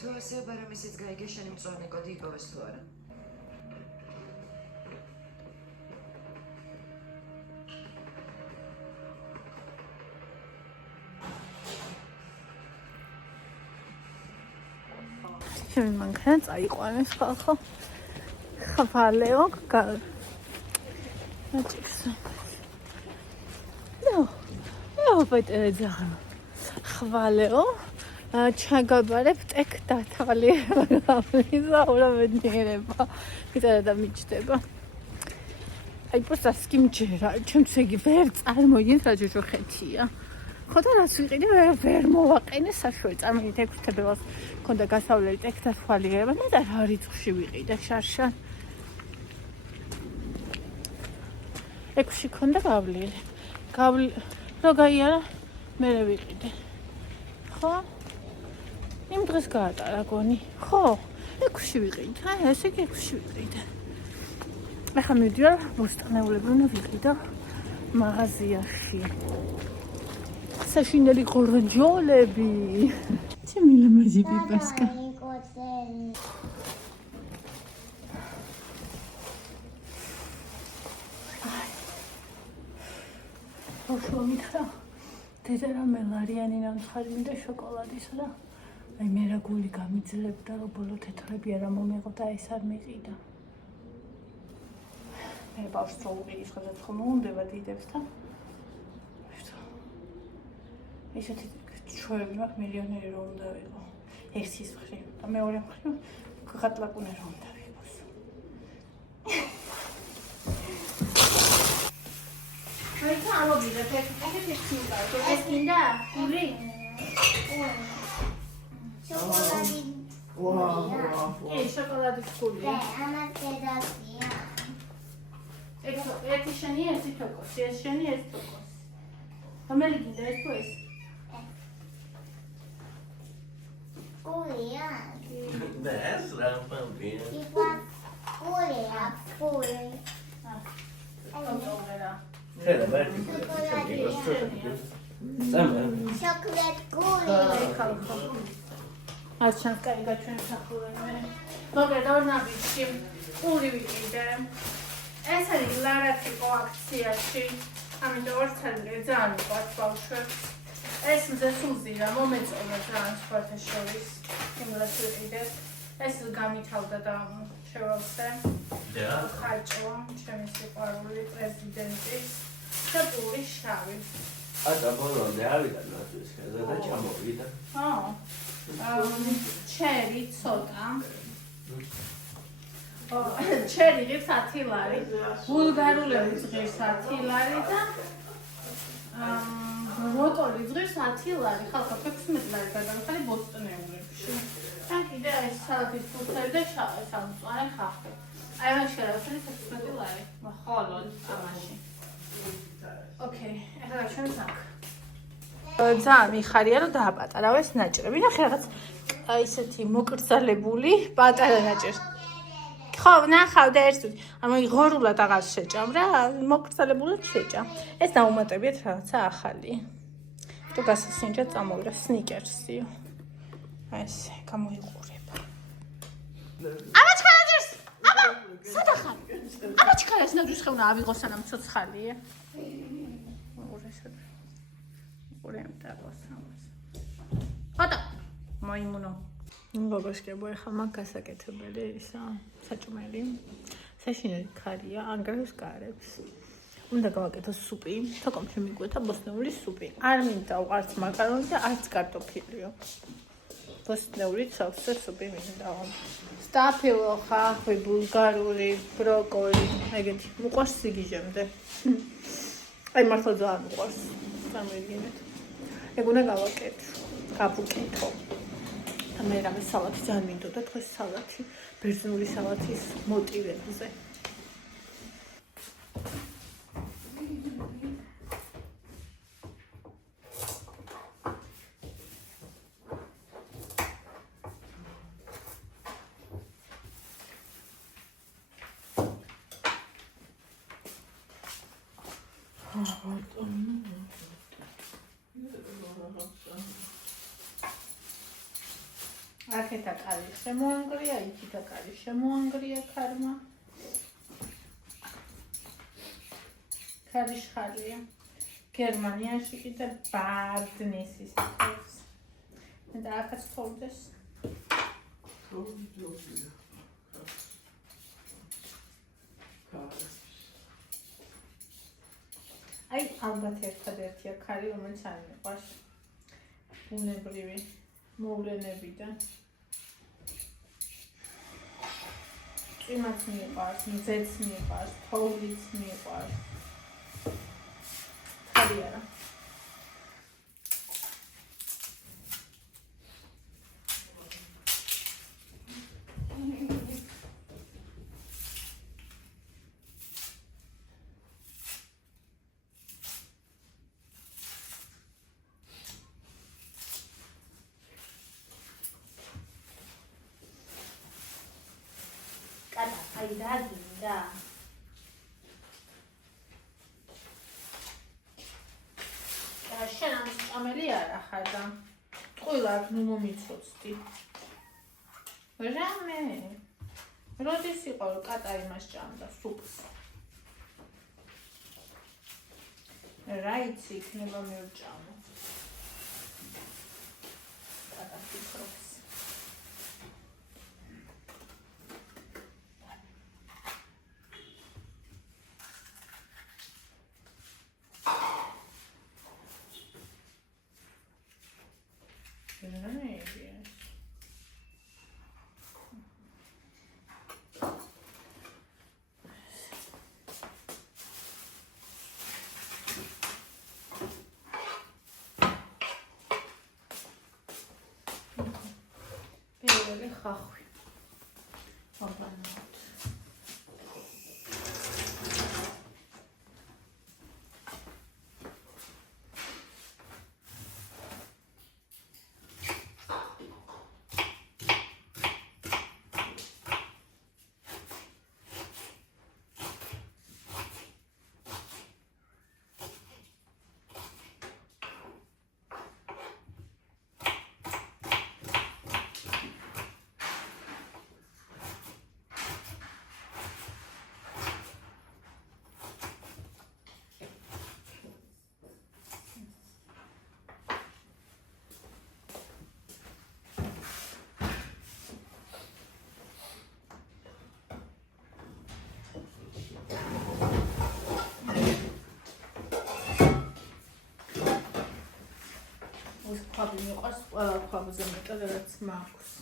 თუ ასე ბარამისიც გაიგე შენი მწვანე კოდი იპოვეს თუ არა. ჩემი მანქანა წაიყვანეს ხალხო. ხვალეო აჭიქს. პეტრე ძაღლ. ხვალეო ჩაგაბარებ ტეკ დათვალიერება გამიზა ურავედნიერება. იტარა და მიჩდება. აი პროსტა სკიმჯერა. ჩემს იგი ვერ წარმოიდგენთ რა ჯოჯოხეთია. ხოდა რაც ვიყიდე ვერ მოვაყენე საშუალო წარმოგიდგენთ ექვთებელას მქონდა გასავლელი ტეკ დათვალიერება და რა რიცხვში ვიყიდე შარშან. ექვსში ქონდა გავლილი. რო გაიარა მე ვიყიდე. ხო? იმ დღეს გაატარა გონი. ხო? ექვსში ვიყიდე. აი ესე იგი ექვსში ვიყიდე. ახლა მივდივარ ბოსტნეულები უნდა ვიყიდო მაღაზიაში. საშინელი ყორჯოლები. ჩემი ლამაზი პიპასკა. ოშო მითხრა დედა რა მელარიანი ნამცხარი მინდა შოკოლადისა და აი მე რა გული გამიძლებდა რომ ბოლო თეთრები არა მომეღო და ეს არ მიყიდა. მე ბავშვს უყიდის ხაზად ხომ უნდება დიდებს და ისეთი ჩვევი მაქვს მილიონერი რომ უნდა ვიყო. ერთის მხრივ და მეორე მხრივ გღატლაკუნე რომ უნდა ვიყოს. Noi siamo vivi perché ti scusa, che skinda, pure. Chocolate. Wow. Chocolate scuri. Ama seda sia. Ecco, shani è tocco, se shani è tocco. Come li dite después? Curia. Destra, bambina. Tipo curia, pure. Chocolate curia. Açan kayga ჩვენ სახურები. მოგედავ ნაბიჯი. პური ვიყიდე. ეს არის ლარათი კოაქციაში. ამიტომ ორ ცალკე ძალიან მიყვარს ბავშვებს. ეს მზე სუზირა მომეწონა ძალიან სხვათა შორის. იმას ვიყიდე. ეს გამითავდა და შევავსე. ხაჭო, ჩემი სიყვარული პრეზიდენტის და პური შავი. აკა ბოლომდე ავიდა ნაცვის ხეზე და ჩამოვიდა. ჩერი ცოტა. ჩერი ღირს 10 ლარი. ბულგარულები ღირს 10 ლარი და როტორი ღირს 10 ლარი. ხალხო 16 ლარი გადავხალი ბოსტნეულებში. თან კიდე ეს სალათის ფურცელი და სამწვანე ხახი. აი ამ შერავსული 16 ლარი. ხოლო ამაში. ოკეი, ახლა ჩვენ საკ. ძალიან მიხარია რომ დააპატარავეს ნაჭრები. ნახე რაღაც ისეთი მოკრძალებული პატარა ნაჭერი. ხო, ნახავ და ერთად. ანუ იღორულად აღარ შეჭამ რა, მოკრძალებულად შეჭამ. ეს დაუმატებიათ რაღაცა ახალი. თუ გასასინჯა წამოვიდა სნიკერსიო. ესე გამოიყურება. ამაჩქარაძეს! აბა, სადახარ? ამაჩქარას ნაძვის ხევნა ავიღო სანამ ცოცხალია. Ოდა, მაიმუნო. მოგოშკებო ახლა მაგ გასაკეთებელი ისა საჭმელი. საშინელი ქარია, ანგარებს კარებს. უნდა გავაკეთო სუპი, თოკომში მიგვეთა ბოსტნეული სუპი. არ მინდა არც მაკარონი და არც კარტოფილიო. ბოსტნეული სავსე სუპი მინდა. სტაფილო, ხახვი, ბულგარული, ბროკოლი, ეგეთი. მიყვარს სიგიჟემდე. აი მართლა ძალიან მიყვარს. წარმოიდგინეთ. ეგ უნდა გავაკეთო. გავუკეთო. და მე რამე სალათი ძალიან მინდოდა დღეს სალათი, ბერძნული სალათის მოტივებზე. აქეთ აკარი შემოანგრია, იქით აკარი შემოანგრია ქარმა. ქარი შხალია. გერმანიაში კიდე ბარდნის ისეთებს. და აქაც თოვდეს. აი, ალბათ ერთადერთია ქარი, რომელიც არ მიყვარს ბუნებრივი მოვლენებიდან. წვიმაც მიყვარს, მზეც მიყვარს, თოვლიც მიყვარს. ქარი არა. აი რა გინდა? შენ ამის წამელი არა ხარ და ტყუილად ნუ მომიცოცდი. რამე? როდის იყო კატა იმას ჭამდა სუპს? რა იცი იქნება მივჭამო. კატა ფიქრობს. პირველი ხახვი. აბანოთ. Probably მიყვარს ყველა ქვაბზე მეტად რაც მაქვს.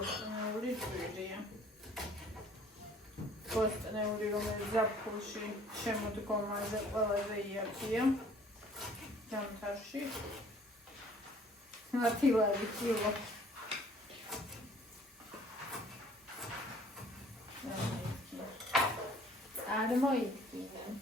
ბოსტნეული ჯვირია. ბოსტნეული, რომელიც ზაფხულში შემოდგომაზე ყველაზე იაფია. ჯამთარში 10 ლარი კილო. წარმოიდგინე.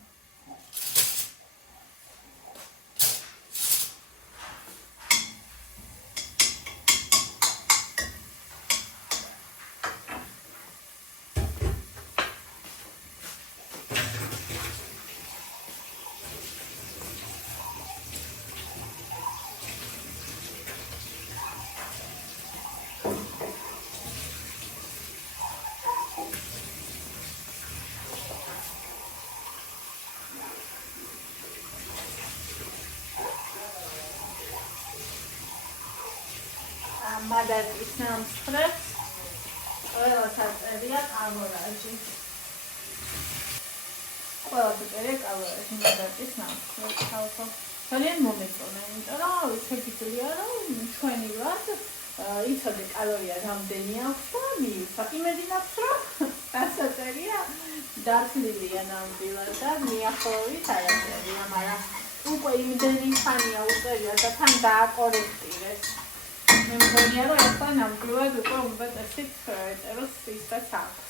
მადარკის ნამსხვრებს. ყველას აწერია კალორაჟი. ყველას აწერია კალორაჟი მადარკის ნამსხვრებს. თავო ძალიან მომეწონა, იმიტომ რომ შეგვიძლია რომ ჩვენი ვარ იცოდე კალორია რამდენი აქვს და მივიღოთ. იმედი მაქვს რომ დასაწერია დათვლილია ნამდვილად და მიახლოებით არ აწერია, მაგრამ უკვე იმდენი ხანია უწერია და თან დააკორექტირეს. მე მგონია რომ ახლა ნამდვილად უკვე უნდა წესით ეწეროს ისაც აქვს.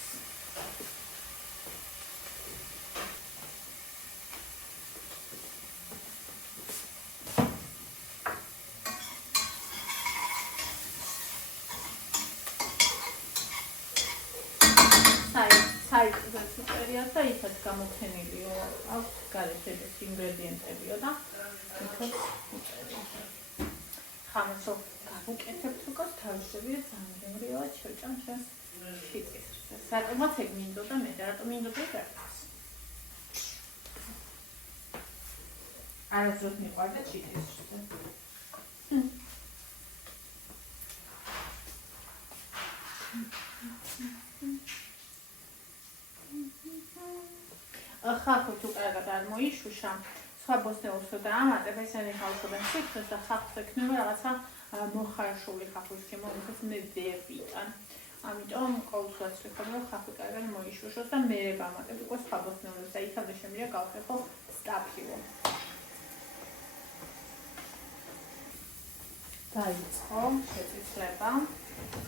საიტზე უწერია და იქაც გამოჩენილიო აქვს გარეთ ეს ინგრედიენტებიო და იქაც უწერია. ხამსო გავუკეთებთ უკას თავისებია სამგემრიოა შევჭამ ჩვენს ფიტკისრზე. რატომაც ეგ მინდოდა მე და რატომ მინდოდა ეგ არის. არასდროს მიყვარდა ჩიტისრზე. ხალხი თუ კარგად არ მოიშუშა, სხვა ბოსტნეულსო დაამატებ, ესენი ხალხობენ სიცხეს და ხალხს ექნება რაღაცა მოხარშული ხალხის ჩემო, ვისაც მე ვერ ვიტან. ამიტომ ყოველთვის ვთქვი, რომ ხალხი კარგად მოიშუშოს და მე ვამატებ უკვე სხვა ბოსტნეულს და იქამდე შემიძლია გავხეხო სტაფილო. დაიწყო შეწიწლება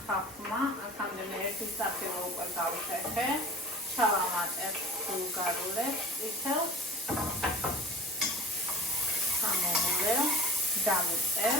ხალხმა, აქამდე მე ერთი სტაფილო უკვე გავხეხე. ჩავამატებ ბულგარულებს, წითელს, სამომავლე, დავუწევ.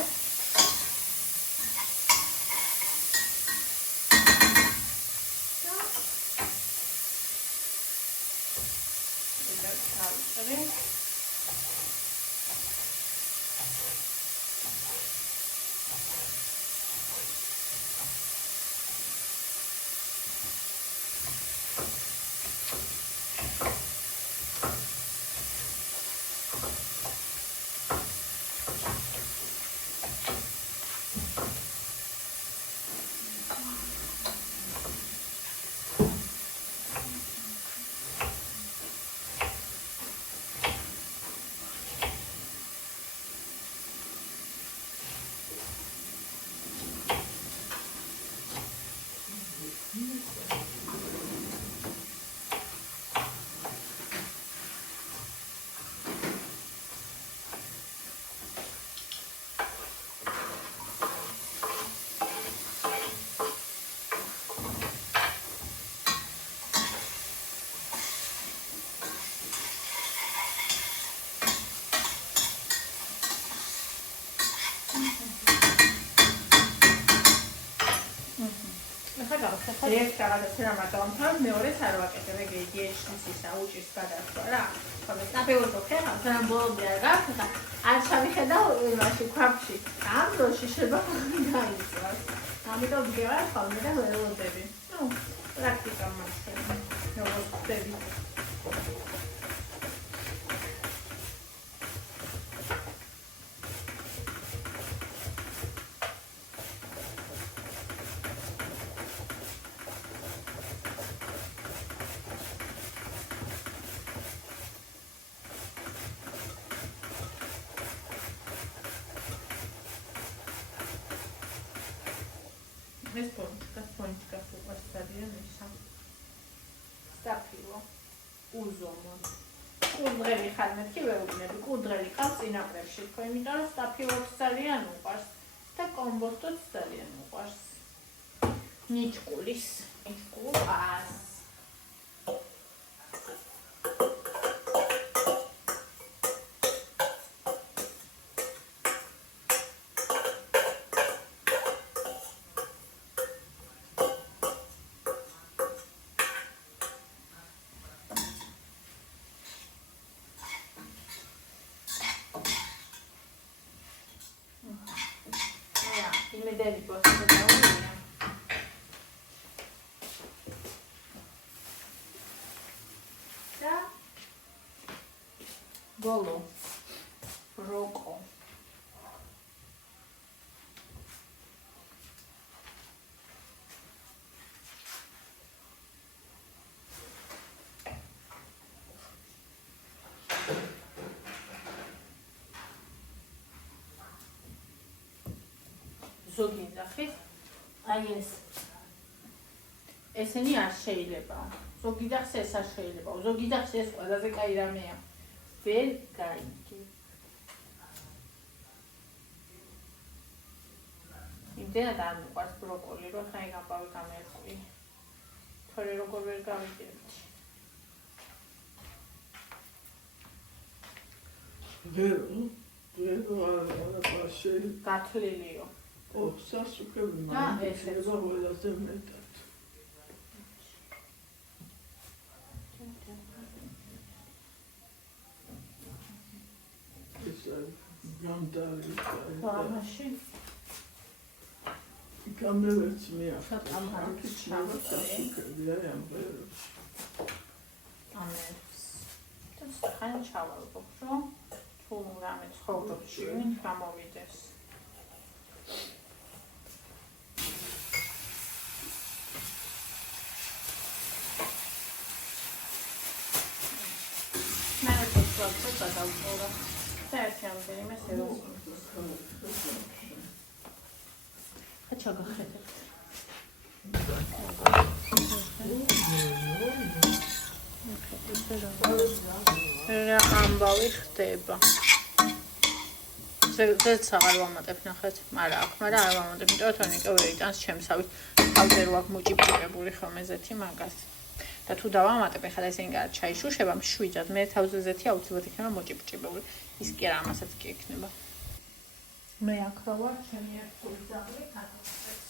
და დავუწევ. ერთ რაღაცას რა მაგავამთავრებ, მეორეს არ ვაკეთებ, ეგ იეშნის ისა უჭის გადასვა რა. ხოლმე სტაფილოს ხეხავ, სანამ ბოლომდე არ გავხეხა, არ ჩავიხედავ იმაში ქვაბში. ამ დროში შეიძლება გაიწვას. ამიტომ ვდგევარ ხოლმე და ველოდები. ნუ, პრაქტიკა მაქვს. როგორც ხდები. ეს პონჩკა უყასდია მისა. სტაფილო. უზომო. კუდრელი ხარ მეთქი ვეუბნები, კუდრელი ხარ წინაპრებში თქო, იმიტომ რომ სტაფილოც ძალიან უყვარს და კომბოსტოც ძალიან უყვარს. ნიჭკულის. ნიჭკულას. იმედები პოსტზე დავუვია. და ბოლო როკო. ზოგი ნახეთ. აი ესენი არ შეიძლება. ზოგი დახს ეს არ შეიძლება. ზოგი დახს ეს ყველაზე კაი რამეა. ვერ გაიგე. იმდენად არ მიყვარს ბროკოლი, რომ ხაი გამბავი გამერხვი. თორე როგორ ვერ გავიგებთ. ვერ არაფაში გათლილია. სასუქები და ესეც. შეიძლება ყველაზე მეტად. გამდარი ამაში გამევერც მე ცოტა მარკი სასუქები აი ამ վերებში. ამერს. ხან ჩავალობ, რომ თუ რამე ცხოვრობში ვინ გამოვიდეს. მე ვთქვათ, გადავწოვრა. საერთოდ ამერიმე სერვისი. ჩაგახედეთ. რა ამბავი ხდება. ზეც აღარ ვამატებ ნახეთ, მაგრამ არ ვამატებ, იმიტომ რომ ნიკოვერი ტანს ჩემსავით. თავზე რო აქვს მოჭიბჭილებული ხოლმე ზეთი მაგას. და თუ დავამატებ, ეხლა ესენი გარეთ ჩაიშუშება, მშვიდად, მე თავზე ზეთი აუცილებლად იქნება მოჭიბჭილებული. ის კი არა, ამასაც კი ექნება. მე აქ რა ვარ, ჩემი ერთული ძაღლი კატოცხებს.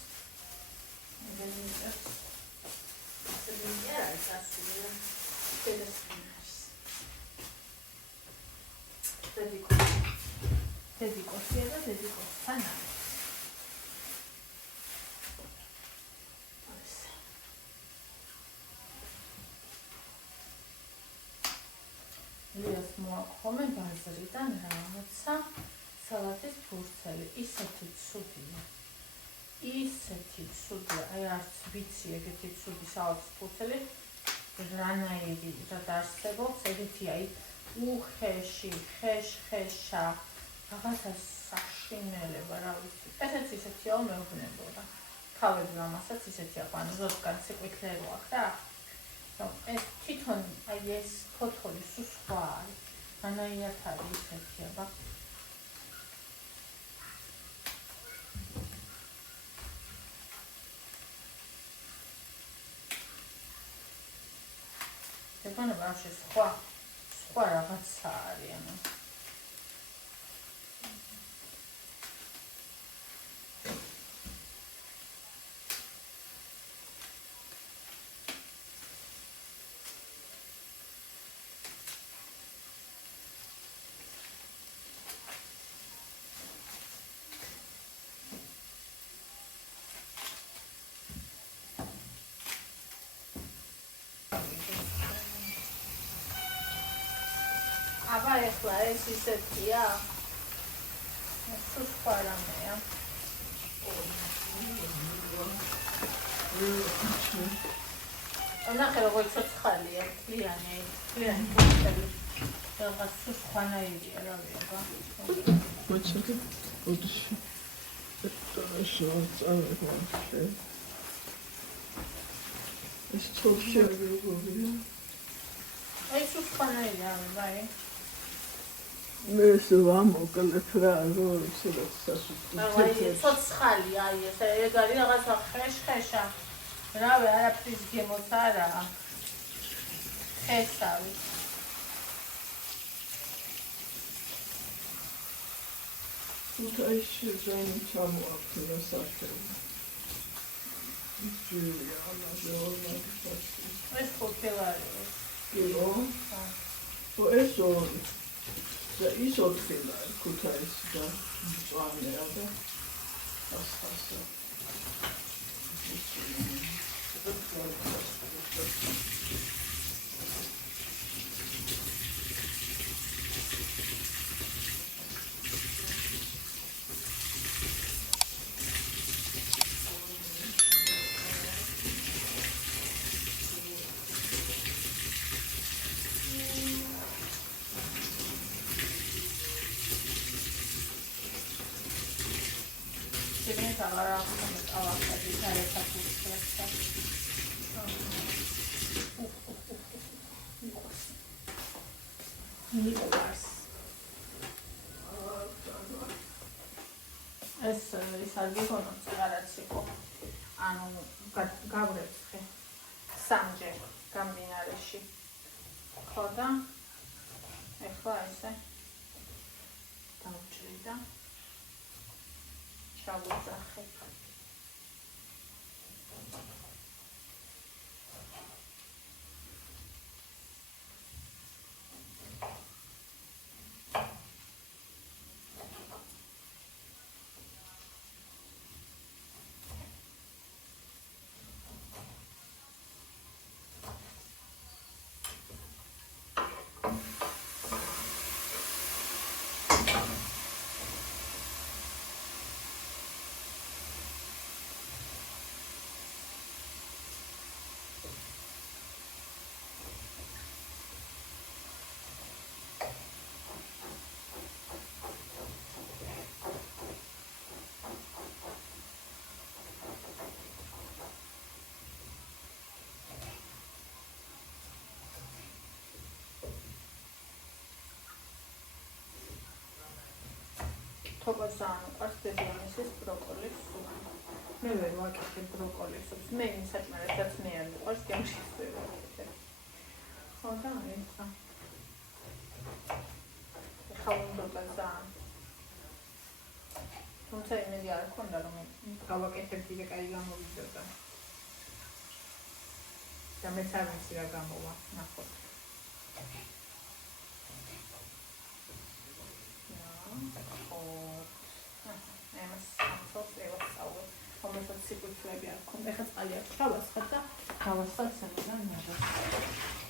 დედიკოსია და დედიკოსთან არის. ლიას მოაქვს ბაზრიდან რაღაცა სალატის ფურცელი, ისეთი ცუდია. ისეთი ცუდია, აი არც ვიცი ეგეთი ცუდი სალატის ფურცელი რანაირი რა დაარსებობს, ეგეთი აი უხეში, ხეშ-ხეშა, რაღაცა საშინელება, რა ვიცი. ესეც ისეთია მეუბნებოდა. თავები ამასაც ისეთია, ანუ ზოგან სიკვდილო აქვს რა. ეს თვითონ აი ეს ფოთოლი სულ სხვა არის. რანაირად არის ისეთია, ბა. ეგონება ამ სხვა რაღაცა არის, ანუ აბა ეხლა ეს ისეთია. სულ სხვა რამეა. ნახე როგორ ცოცხალია, მთლიანი ფურცელი. რაღაც სულ სხვანაირია, რა ვიცი. მოიცადე, ოდში. ეს ცოცხალი როგორია? აი სულ სხვანაირია, ბაი. მე ეს ვამოკლებ რა, როგორ სასუქი. აი ცოცხალი, აი ეს ეგ არის რაღაცა ხეშ-ხეშა. რავი, არაფრის გემოც არა. ხესავი. თუთაიში ზემი ჩამოაქვნა სახელი. ჯერია, ამაზე ეს ხუთელარია. იო. ეს ორი. და ის ოთხილა ქუთაისი და მწვანეა და ასხასა. შეგნით აღარ აქვს ავახები და რეკაპიტულაცია. ნიკოლას. ეს ის არის გონოც რაღაც იყო. ანუ გავრეცხე სამჯერ გამდინარეში. ხო და ეხლა ესე დავჭრი და ჩავუძახებ. თობაზან უყარს დედამისის ბროკოლის სუპი. მე ვერ ვაკეთებ ბროკოლის სუპს. მე იმ საჭმელსაც მე არ მიყვარს, გემშიც ვერ ვაკეთებ. ხო და ეხლა. ეხლა უნდა ძალიან. თუმცა იმედი არ ქონდა რომ გავაკეთებ კიდე კაი გამოვიდოდა. და მეც არ ვიცი რა გამოვა, ნახოთ. სიკუჩლები არ ქონდა. ეხლა წყალი აქვს ჩავასხებ და გავასხებ სანამ ნაჟას.